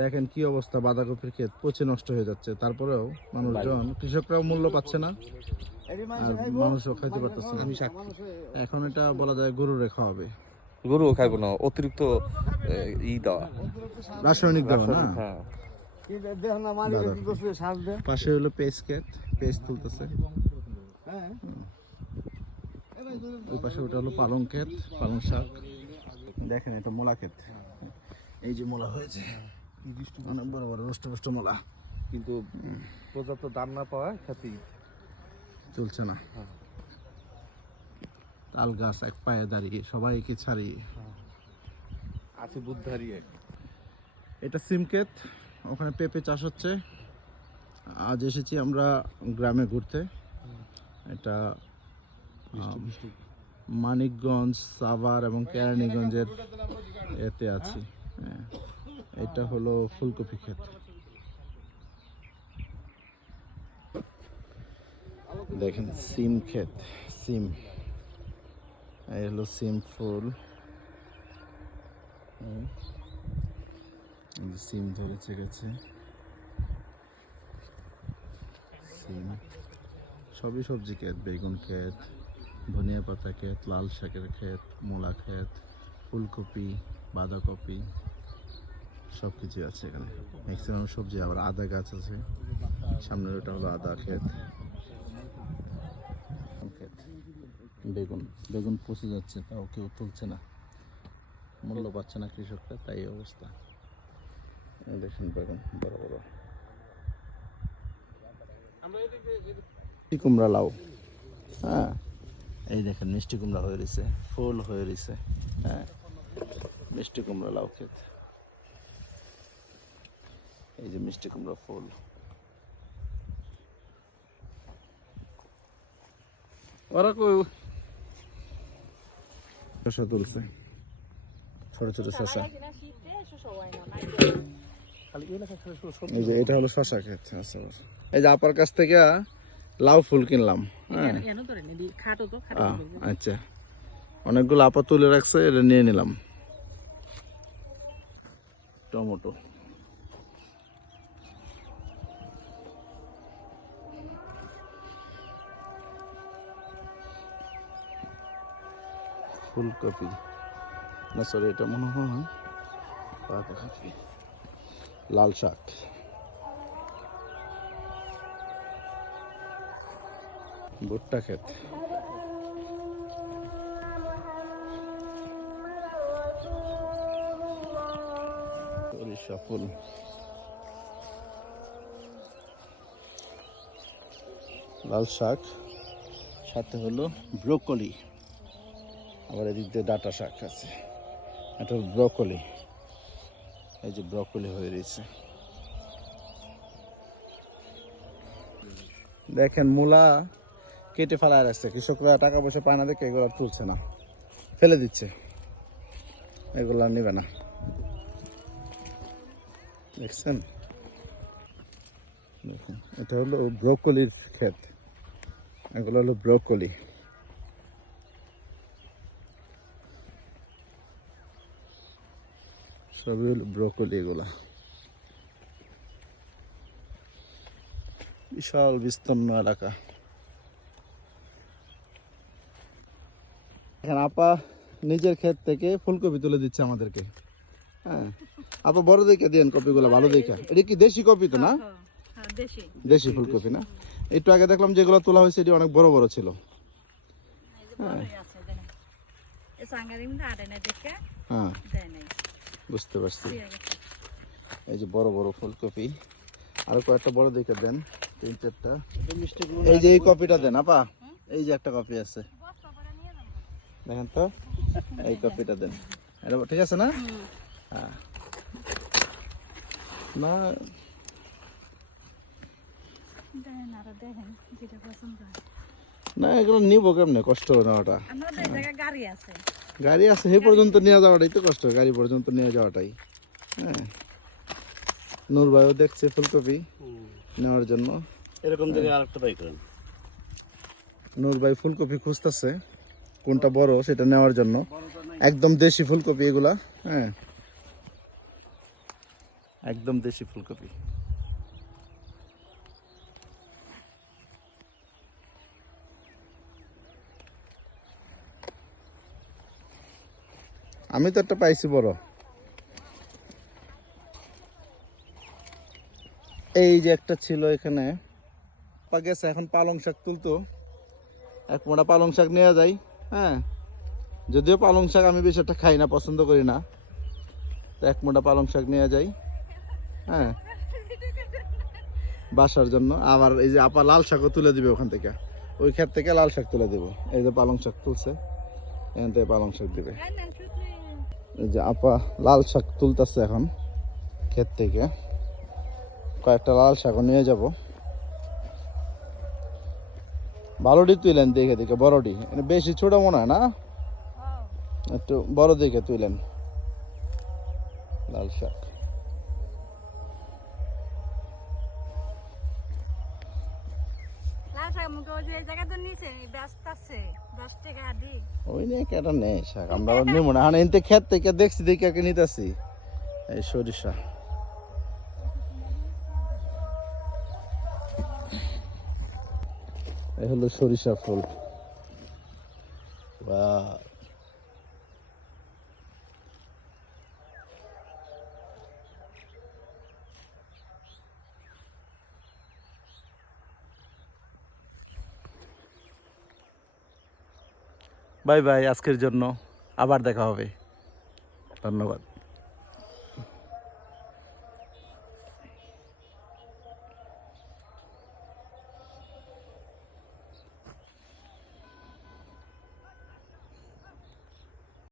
দেখেন কি অবস্থা বাঁধাকপির ক্ষেত পচে নষ্ট হয়ে যাচ্ছে। তারপরেও মানুষজন কৃষকরাও মূল্য পাচ্ছে না আর মানুষও খাইতে পারতেছে না। এখন এটা বলা যায় গরুরে খাওয়াবে। গরু খাইবো না অতিরিক্ত ই দেওয়া। রাসায়নিক দেওয়া না? হ্যাঁ। পাশে হলো পেস্ট ক্ষেত পেস্ট তুলতেছে। ওই পাশে ওটা হলো পালং ক্ষেত পালং শাক। দেখেন এটা মোলা ক্ষেত। এই যে মোলা হয়েছে। অনেক বড় বড় রোষ্ট রোষ্ট মোলা। কিন্তু পর্যাপ্ত দাম না পাওয়া খ্যাতি চলছে না। তাল গাছ এক পায়ে দাঁড়িয়ে সবাইকে ছাড়িয়ে। আছে বুদ্ধ হারিয়ে এটা সিমকেত ওখানে পেঁপে চাষ হচ্ছে। আজ এসেছি আমরা গ্রামে ঘুরতে। এটা মানিকগঞ্জ সাভার এবং কেরানীগঞ্জের এতে আছি। হ্যাঁ। এটা হলো ফুলকপি ক্ষেত। দেখেন, সিম ক্ষেত, সিম। এই হলো সিম ফুল। সিম ধরেছে গেছে। সিম। সবই সবজি ক্ষেত, বেগুন ক্ষেত, ধনিয়া পাতা ক্ষেত, লাল শাকের ক্ষেত, মূলা ক্ষেত, ফুলকপি, বাঁধাকপি। সব কিছু আছে এখানে। ম্যাক্সিমাম সবজি, আবার আদা গাছ আছে। সামনের ওটা হলো আদা, ক্ষেত। ক্ষেত। বেগুন। বেগুন পচে যাচ্ছে, তাও কেউ তুলছে না। মূল্য পাচ্ছে না কৃষকরা, তাই অবস্থা। দেখুন বেগুন, বড় বড়। কুমড়া লাউ। হ্যাঁ। এই দেখেন, মিষ্টি কুমড়া হয়ে রয়েছে, ফুল হয়ে রয়েছে। হ্যাঁ। মিষ্টি কুমড়া লাউ ক্ষেত। এই যে মিষ্টি কুমড়া ফুল। ওরা কই? শসা তুলছে। ছোট ছোট শসা এই যে এটা হলো শশা ক্ষেত আছে। এই যে আপার কাছ থেকে লাউ ফুল কিনলাম হ্যাঁ। আচ্ছা। অনেকগুলো আপা তুলে রাখছে এটা নিয়ে নিলাম। টমেটো। ফুলকপি। না সরি এটা মনে হয় বাঁধাকপি। লাল শাক। ভুট্টা ক্ষেত। সরিষা ফুল। লাল শাক। সাথে হলো ব্রোকলি। আবার এদিক দিয়ে ডাটা শাক আছে। এটা ব্রোকলি। এই যে ব্রকলি হয়ে রয়েছে। দেখেন, মূলা কেটে ফেলায় রাখছে। কৃষকরা টাকা পয়সা পায় না দেখে এগুলো তুলছে না। ফেলে দিচ্ছে। এগুলো নেবে না। দেখছেন? দেখুন, এটা হলো ব্রোকলির ক্ষেত। এগুলো হলো ব্রোকলি। সবই হলো ব্রোকলি এগুলা। বিশাল বিস্তীর্ণ এলাকা। এখানে আপা নিজের ক্ষেত থেকে ফুলকপি তুলে দিচ্ছে আমাদেরকে। হ্যাঁ। আপা বড় দেখে দেন কপিগুলো ভালো দেখে। এটা কি দেশি কপি তো না? দেশি দেশি ফুলকপি না? একটু আগে দেখলাম যেগুলো তোলা হয়েছে এটি অনেক বড় বড় ছিল। হ্যাঁ। বুঝতে পারছি। এই যে বড় বড় ফুলকপি। আরও কয়েকটা বড় দেখে দেন তিন চারটা। এই যে এই কপিটা দেন আপা। এই যে একটা কপি আছে। দেখেন তো? এই কপিটা দেন। এটা ঠিক আছে না? হ্যাঁ। না। দেন আরও দেখেন যেটা পছন্দ না এগুলো নিবো কেমনে? কষ্ট আমাদের এই জায়গায় গাড়ি আছে। গাড়ি আছে সেই পর্যন্ত নিয়ে যাওয়াটাই তো কষ্ট গাড়ি পর্যন্ত নিয়ে যাওয়াটাই। হ্যাঁ। নূর ভাইও দেখছে ফুলকপি নেওয়ার জন্য। এরকম জায়গায় আরেকটা বাই করেন। নূর ভাই ফুলকপি খুঁজতেছে কোনটা বড় সেটা নেওয়ার জন্য। একদম দেশি ফুলকপি এগুলা হ্যাঁ। একদম দেশি ফুলকপি। আমি তো একটা পাইছি বড়। এই যে একটা ছিল এখানে। গেছে, এখন পালং শাক তুলতো। এক মোটা পালং শাক নেওয়া যায় হ্যাঁ। যদিও পালং শাক আমি বেশি একটা খাই না, পছন্দ করি না। তো এক মোটা পালং শাক নেওয়া যায় হ্যাঁ। বাসার জন্য। আবার এই যে আপা লাল শাকও তুলে দিবে ওখান থেকে। ওই ক্ষেত থেকে লাল শাক তুলে দেবো। এই যে পালং শাক তুলছে, এখান থেকে পালং শাক দিবে। এই যে আপা লাল শাক তুলতেছে এখন ক্ষেত থেকে। কয়েকটা লাল শাকও নিয়ে যাব। ভালোটি তুইলেন দেখে দেখে বড়টি বেশি ছোট মনে হয় না? একটু বড় দেখে তুইলেন। লাল শাক। ওই নিয়ে কেটা নেই শাক আমরা নেব না। এনতে থেকে দেখছি দেখে নিতেছি। এই সরিষা। এই হলো সরিষা ফুল। বাহ। বাই বাই আজকের জন্য আবার দেখা হবে। ধন্যবাদ।